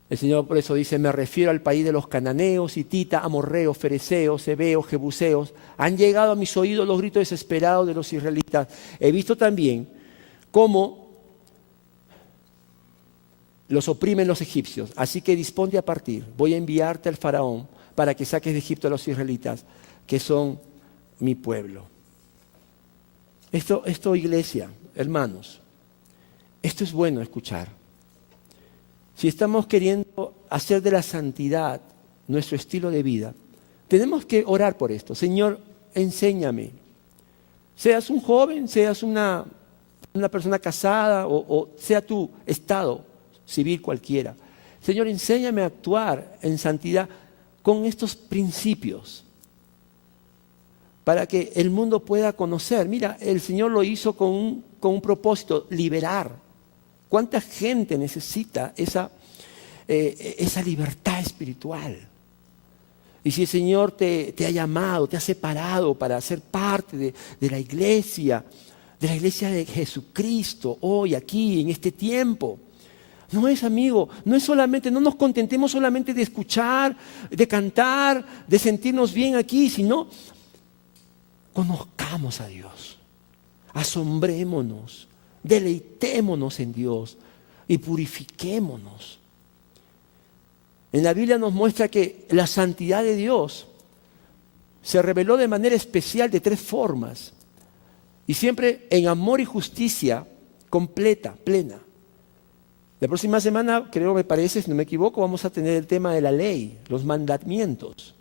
El Señor por eso dice, me refiero al país de los cananeos, hititas, amorreos, fereceos, heveos, jebuseos. Han llegado a mis oídos los gritos desesperados de los israelitas. He visto también cómo los oprimen los egipcios. Así que disponte a partir. Voy a enviarte al faraón para que saques de Egipto a los israelitas, que son mi pueblo. Esto, iglesia, hermanos, esto es bueno escuchar. Si estamos queriendo hacer de la santidad nuestro estilo de vida, tenemos que orar por esto. Señor, enséñame. Seas un joven, seas una persona casada o sea tu estado civil cualquiera. Señor, enséñame a actuar en santidad con estos principios para que el mundo pueda conocer. Mira, el Señor lo hizo con un propósito, liberar. ¿Cuánta gente necesita esa libertad espiritual? Y si el Señor te ha llamado, te ha separado para ser parte de la iglesia de Jesucristo, hoy, aquí, en este tiempo. No es, amigo, no es solamente, no nos contentemos solamente de escuchar, de cantar, de sentirnos bien aquí, sino conozcamos a Dios, asombrémonos, deleitémonos en Dios y purifiquémonos. En la Biblia nos muestra que la santidad de Dios se reveló de manera especial de 3 formas y siempre en amor y justicia completa, plena. La próxima semana, creo, me parece, si no me equivoco, vamos a tener el tema de la ley, los mandamientos.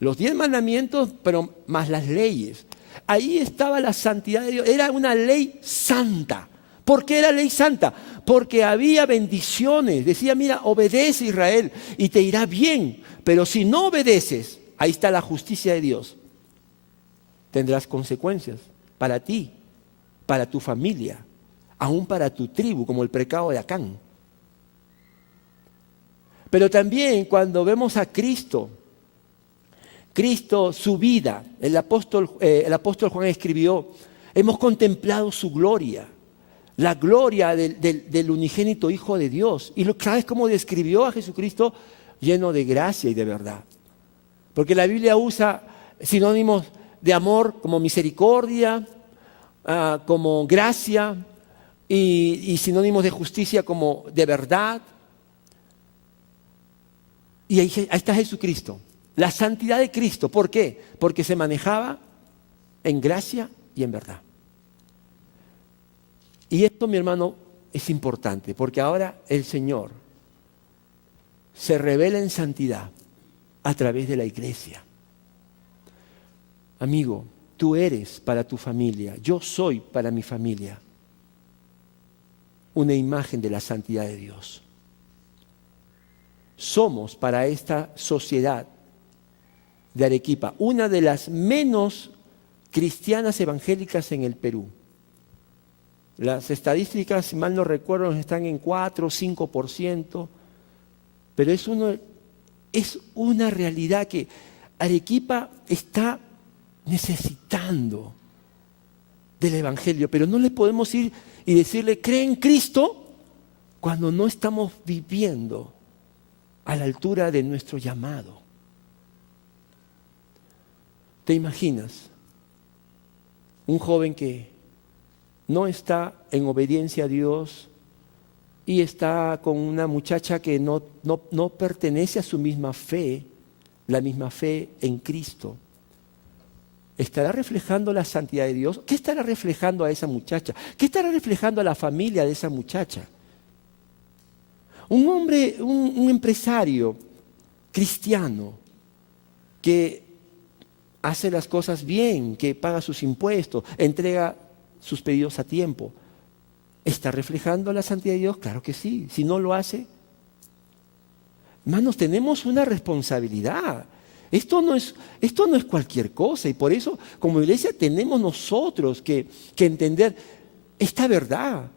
Los 10 mandamientos, pero más las leyes. Ahí estaba la santidad de Dios. Era una ley santa. ¿Por qué era ley santa? Porque había bendiciones. Decía, mira, obedece Israel y te irá bien. Pero si no obedeces, ahí está la justicia de Dios. Tendrás consecuencias para ti, para tu familia, aún para tu tribu, como el pecado de Acán. Pero también cuando vemos a Cristo, su vida, el apóstol Juan escribió, hemos contemplado su gloria, la gloria del unigénito Hijo de Dios. Y ¿sabes cómo describió a Jesucristo? Lleno de gracia y de verdad. Porque la Biblia usa sinónimos de amor como misericordia, como gracia, y sinónimos de justicia como de verdad. Y ahí está Jesucristo. La santidad de Cristo. ¿Por qué? Porque se manejaba en gracia y en verdad. Y esto, mi hermano, es importante, porque ahora el Señor se revela en santidad a través de la iglesia. Amigo, tú eres para tu familia, yo soy para mi familia una imagen de la santidad de Dios. Somos para esta sociedad de Arequipa una de las menos cristianas evangélicas en el Perú. Las estadísticas, si mal no recuerdo, están en 4 o 5%, pero es una realidad que Arequipa está necesitando del Evangelio, pero no le podemos ir y decirle, cree en Cristo, cuando no estamos viviendo a la altura de nuestro llamado. ¿Te imaginas? Un joven que no está en obediencia a Dios y está con una muchacha que no pertenece a su misma fe, la misma fe en Cristo. ¿Estará reflejando la santidad de Dios? ¿Qué estará reflejando a esa muchacha? ¿Qué estará reflejando a la familia de esa muchacha? Un hombre, un empresario cristiano que hace las cosas bien, que paga sus impuestos, entrega sus pedidos a tiempo, ¿está reflejando la santidad de Dios? Claro que sí. Si no lo hace, Hermanos, tenemos una responsabilidad. Esto no es cualquier cosa, y por eso como iglesia tenemos nosotros que entender esta verdad.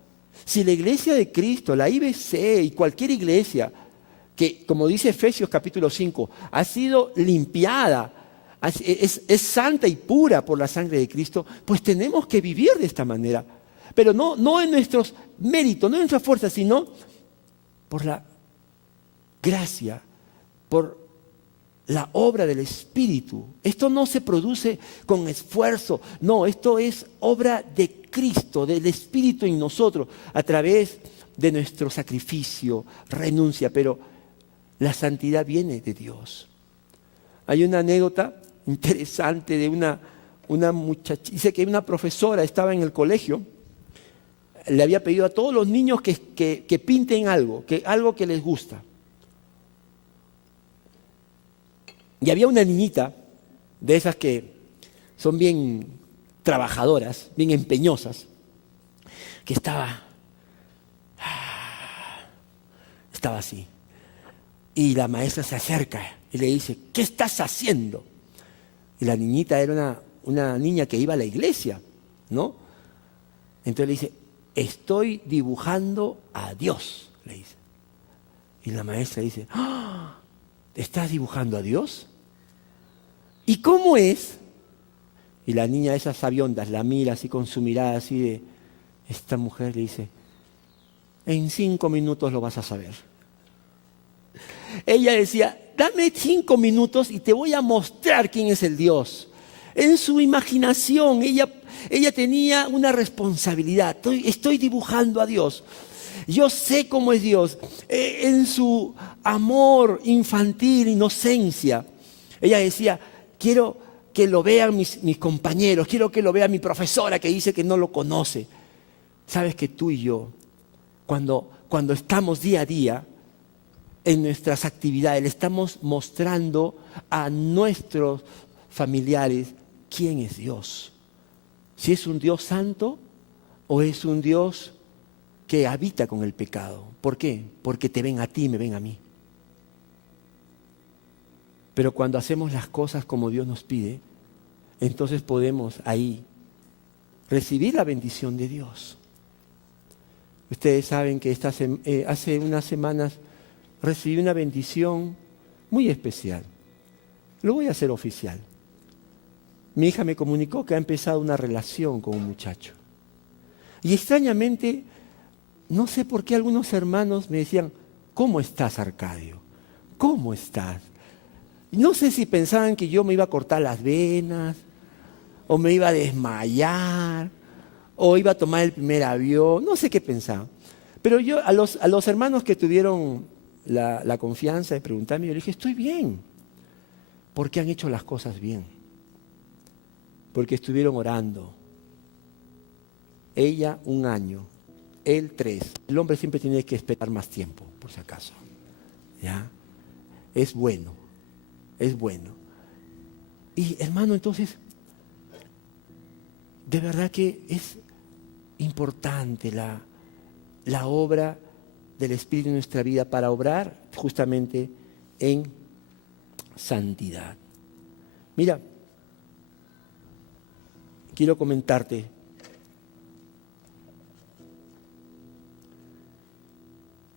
Si la iglesia de Cristo, la IBC y cualquier iglesia que, como dice Efesios capítulo 5, ha sido limpiada, es santa y pura por la sangre de Cristo, pues tenemos que vivir de esta manera. Pero no en nuestros méritos, no en nuestra fuerza, sino por la gracia, por la obra del Espíritu. Esto no se produce con esfuerzo, no, esto es obra de Cristo, del Espíritu en nosotros, a través de nuestro sacrificio, renuncia, pero la santidad viene de Dios. Hay una anécdota interesante de una muchacha, dice que una profesora estaba en el colegio, le había pedido a todos los niños que pinten algo que les gusta. Y había una niñita de esas que son bien trabajadoras, bien empeñosas, que estaba así. Y la maestra se acerca y le dice, ¿qué estás haciendo? Y la niñita era una niña que iba a la iglesia, ¿no? Entonces le dice, estoy dibujando a Dios, le dice. Y la maestra dice, ¿estás dibujando a Dios? ¿Y cómo es? Y la niña de esas sabiondas la mira así con su mirada así de, esta mujer le dice, en 5 minutos lo vas a saber. Ella decía, dame 5 minutos y te voy a mostrar quién es el Dios. En su imaginación, ella tenía una responsabilidad. Estoy dibujando a Dios. Yo sé cómo es Dios. En su amor infantil, inocencia. Ella decía, quiero que lo vean mis compañeros, quiero que lo vea mi profesora que dice que no lo conoce. Sabes que tú y yo, cuando estamos día a día en nuestras actividades, le estamos mostrando a nuestros familiares quién es Dios. Si es un Dios santo o es un Dios que habita con el pecado. ¿Por qué? Porque te ven a ti y me ven a mí. Pero cuando hacemos las cosas como Dios nos pide, entonces podemos ahí recibir la bendición de Dios. Ustedes saben que hace unas semanas recibí una bendición muy especial. Lo voy a hacer oficial. Mi hija me comunicó que ha empezado una relación con un muchacho. Y extrañamente, no sé por qué algunos hermanos me decían, ¿cómo estás, Arcadio? ¿Cómo estás? No sé si pensaban que yo me iba a cortar las venas, o me iba a desmayar, o iba a tomar el primer avión, no sé qué pensaban. Pero yo a los hermanos que tuvieron la confianza de preguntarme, yo le dije, estoy bien, porque han hecho las cosas bien, porque estuvieron orando. Ella 1 año, él 3. El hombre siempre tiene que esperar más tiempo, por si acaso. ¿Ya? Es bueno. Es bueno. Y hermano, entonces, de verdad que es importante la obra del Espíritu en nuestra vida para obrar justamente en santidad. Mira, quiero comentarte.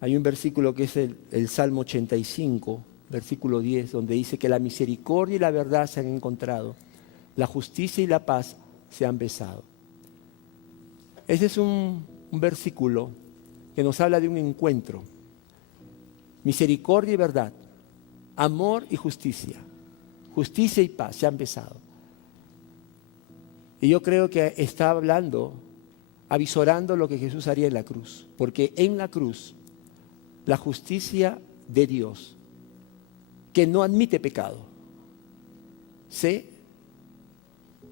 Hay un versículo que es el Salmo 85, versículo 10, donde dice que la misericordia y la verdad se han encontrado, la justicia y la paz se han besado. Ese es un versículo que nos habla de un encuentro. Misericordia y verdad, amor y justicia y paz se han besado. Y yo creo que está hablando, avisorando lo que Jesús haría en la cruz, porque en la cruz la justicia de Dios, que no admite pecado, se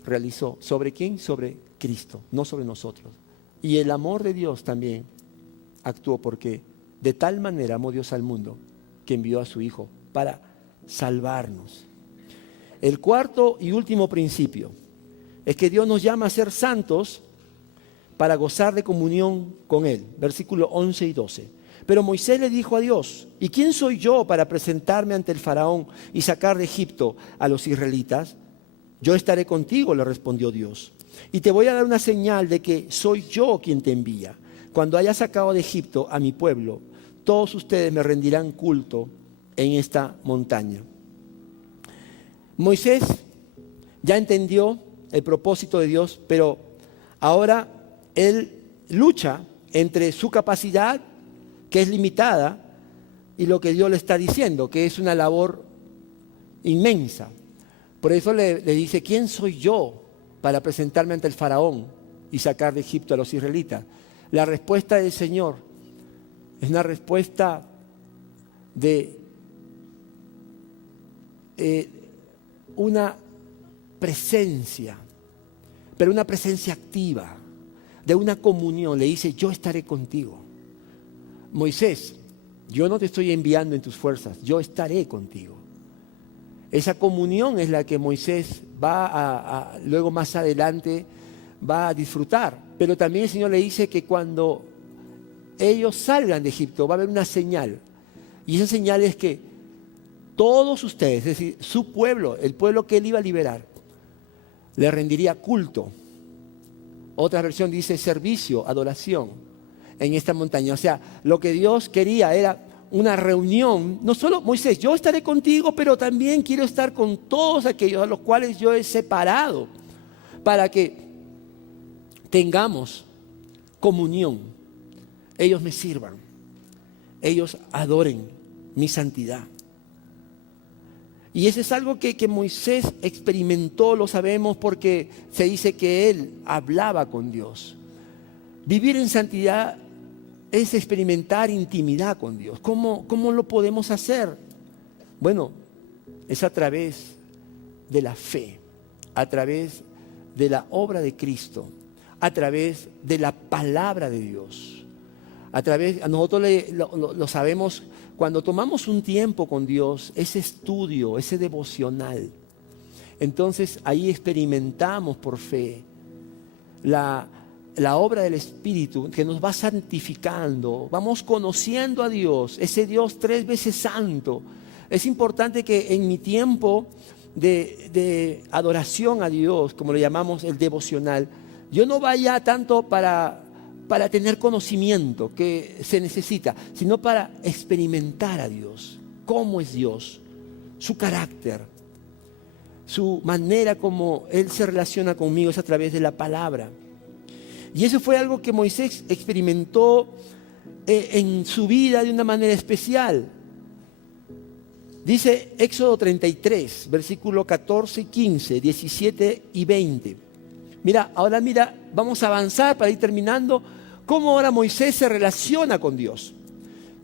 realizó. ¿Sobre quién? Sobre Cristo, no sobre nosotros. Y el amor de Dios también actuó, porque de tal manera amó Dios al mundo que envió a su Hijo para salvarnos. El cuarto y último principio es que Dios nos llama a ser santos para gozar de comunión con Él. Versículos 11 y 12. Pero Moisés le dijo a Dios: ¿y quién soy yo para presentarme ante el faraón y sacar de Egipto a los israelitas? Yo estaré contigo, le respondió Dios, y te voy a dar una señal de que soy yo quien te envía. Cuando haya sacado de Egipto a mi pueblo, todos ustedes me rendirán culto en esta montaña. Moisés ya entendió el propósito de Dios, pero ahora él lucha entre su capacidad, que es limitada, y lo que Dios le está diciendo, que es una labor inmensa. Por eso le dice: ¿quién soy yo para presentarme ante el faraón y sacar de Egipto a los israelitas? La respuesta del Señor es una respuesta de una presencia, pero una presencia activa, de una comunión. Le dice: yo estaré contigo. Moisés, yo no te estoy enviando en tus fuerzas, yo estaré contigo. Esa comunión es la que Moisés va luego más adelante va a disfrutar. Pero también el Señor le dice que cuando ellos salgan de Egipto va a haber una señal. Y esa señal es que todos ustedes, es decir, su pueblo, el pueblo que él iba a liberar, le rendiría culto. Otra versión dice servicio, adoración en esta montaña. O sea, lo que Dios quería era una reunión. No solo Moisés, yo estaré contigo, pero también quiero estar con todos aquellos a los cuales yo he separado, para que tengamos comunión. Ellos me sirvan, ellos adoren mi santidad. Y eso es algo que Moisés experimentó, lo sabemos, porque se dice que él hablaba con Dios. Vivir en santidad es experimentar intimidad con Dios. ¿Cómo lo podemos hacer? Bueno, es a través de la fe, a través de la obra de Cristo, a través de la palabra de Dios. Nosotros lo sabemos cuando tomamos un tiempo con Dios, ese estudio, ese devocional. Entonces ahí experimentamos por fe la obra del Espíritu que nos va santificando. Vamos conociendo a Dios, ese Dios 3 veces santo. Es importante que en mi tiempo de adoración a Dios, como le llamamos el devocional, yo no vaya tanto para tener conocimiento que se necesita, sino para experimentar a Dios. ¿Cómo es Dios? Su carácter, su manera como Él se relaciona conmigo es a través de la palabra. Y eso fue algo que Moisés experimentó en su vida de una manera especial. Dice Éxodo 33, versículo 14 y 15, 17 y 20. Ahora vamos a avanzar para ir terminando. ¿Cómo ahora Moisés se relaciona con Dios?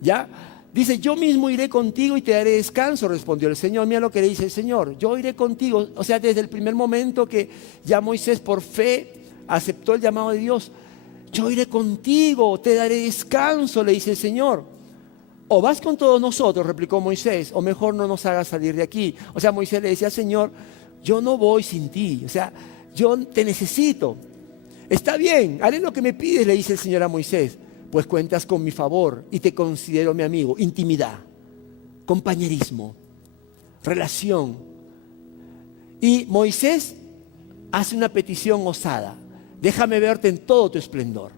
¿Ya? Dice: yo mismo iré contigo y te daré descanso, respondió el Señor. Mira lo que le dice el Señor: yo iré contigo. O sea, desde el primer momento que ya Moisés por fe aceptó el llamado de Dios, yo iré contigo, te daré descanso, le dice el Señor. O vas con todos nosotros, replicó Moisés, o mejor no nos hagas salir de aquí. O sea, Moisés le decía: Señor, yo no voy sin ti, o sea, yo te necesito. Está bien, haré lo que me pides, le dice el Señor a Moisés, pues cuentas con mi favor y te considero mi amigo. Intimidad, compañerismo, relación. Y Moisés hace una petición osada: déjame verte en todo tu esplendor.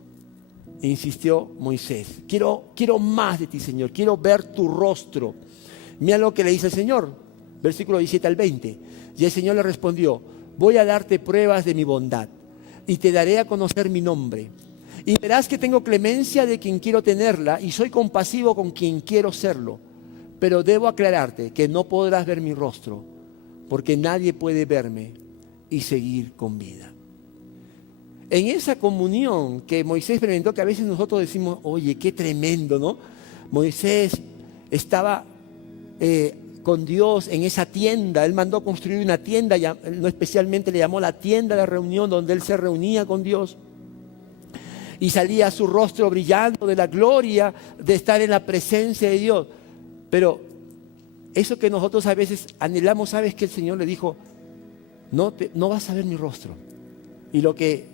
E insistió Moisés: quiero más de ti, Señor, quiero ver tu rostro. Mira lo que le dice el Señor, versículo 17 al 20. Y el Señor le respondió: voy a darte pruebas de mi bondad y te daré a conocer mi nombre. Y verás que tengo clemencia de quien quiero tenerla y soy compasivo con quien quiero serlo. Pero debo aclararte que no podrás ver mi rostro, porque nadie puede verme y seguir con vida. En esa comunión que Moisés experimentó, que a veces nosotros decimos: oye, qué tremendo, ¿no? Moisés estaba con Dios en esa tienda. Él mandó construir una tienda, no especialmente le llamó la tienda de reunión, donde él se reunía con Dios. Y salía su rostro brillando de la gloria de estar en la presencia de Dios. Pero eso que nosotros a veces anhelamos, ¿sabes qué? El Señor le dijo: no vas a ver mi rostro. Y lo que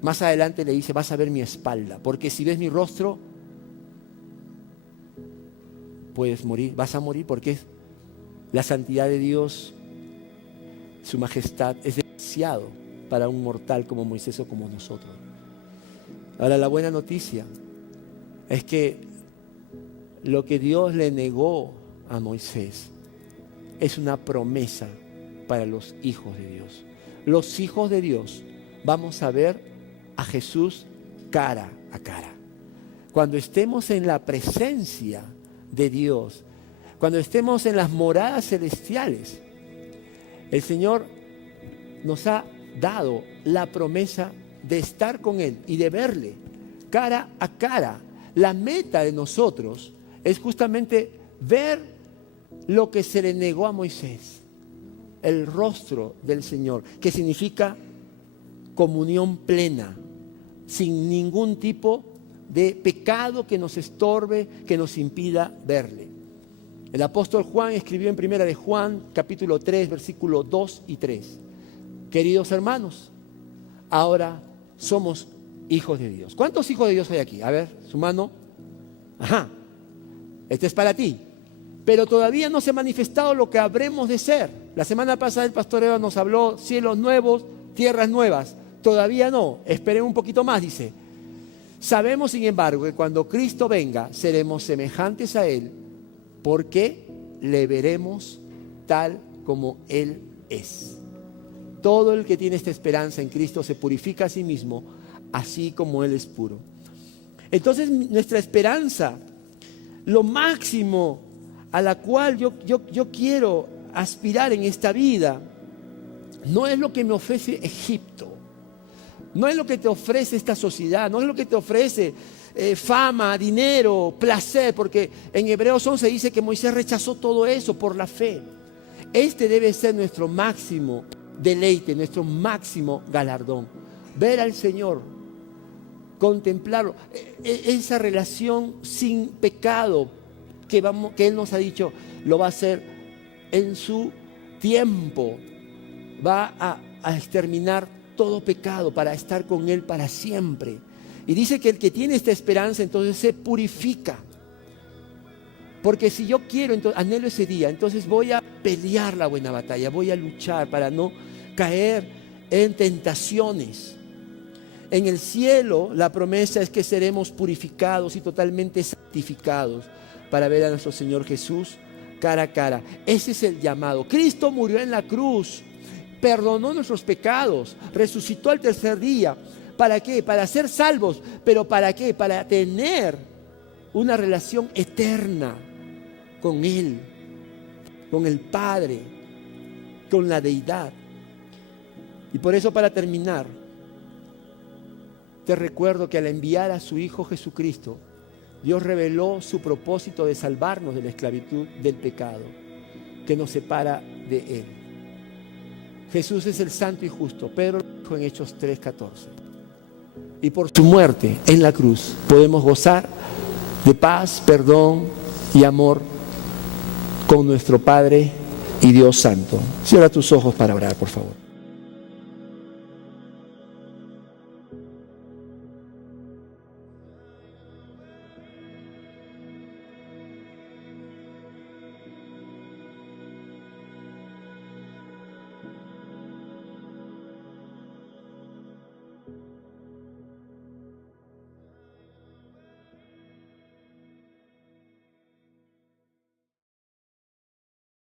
más adelante le dice: vas a ver mi espalda, porque si ves mi rostro, puedes morir, vas a morir porque la santidad de Dios, su majestad, es demasiado para un mortal como Moisés o como nosotros. Ahora, la buena noticia es que lo que Dios le negó a Moisés es una promesa para los hijos de Dios. Los hijos de Dios vamos a ver a Jesús cara a cara. Cuando estemos en la presencia de Dios, cuando estemos en las moradas celestiales, el Señor nos ha dado la promesa de estar con Él y de verle cara a cara. La meta de nosotros es justamente ver lo que se le negó a Moisés, el rostro del Señor, que significa comunión plena, sin ningún tipo de pecado que nos estorbe, que nos impida verle. El apóstol Juan escribió en primera de Juan, capítulo 3, versículos 2 y 3. Queridos hermanos, ahora somos hijos de Dios. ¿Cuántos hijos de Dios hay aquí? A ver, su mano. Ajá, este es para ti. Pero todavía no se ha manifestado lo que habremos de ser. La semana pasada el pastor Eva nos habló cielos nuevos, tierras nuevas. Todavía no, esperen un poquito más, dice. Sabemos, sin embargo, que cuando Cristo venga, seremos semejantes a Él, porque le veremos tal como Él es. Todo el que tiene esta esperanza en Cristo se purifica a sí mismo, así como Él es puro. Entonces, nuestra esperanza, lo máximo a la cual yo quiero aspirar en esta vida, no es lo que me ofrece Egipto, no es lo que te ofrece esta sociedad, no es lo que te ofrece fama, dinero, placer, porque en Hebreos 11 dice que Moisés rechazó todo eso por la fe. Este debe ser nuestro máximo deleite, nuestro máximo galardón. Ver al Señor, contemplarlo, esa relación sin pecado que Él nos ha dicho, lo va a hacer en su tiempo, va a exterminar todo pecado para estar con Él para siempre. Y dice que el que tiene esta esperanza entonces se purifica. Porque si yo quiero, entonces, anhelo ese día, entonces voy a pelear la buena batalla, voy a luchar para no caer en tentaciones. En el cielo la promesa es que seremos purificados y totalmente santificados para ver a nuestro Señor Jesús cara a cara. Ese es el llamado. Cristo murió en la cruz, perdonó nuestros pecados, resucitó al tercer día. ¿Para qué? Para ser salvos. ¿Pero para qué? Para tener una relación eterna con Él, con el Padre, con la deidad. Y por eso, para terminar, te recuerdo que al enviar a su Hijo Jesucristo, Dios reveló su propósito de salvarnos de la esclavitud del pecado que nos separa de Él. Jesús es el santo y justo. Pedro lo dijo en Hechos 3:14. Y por su muerte en la cruz podemos gozar de paz, perdón y amor con nuestro Padre y Dios Santo. Cierra tus ojos para orar, por favor.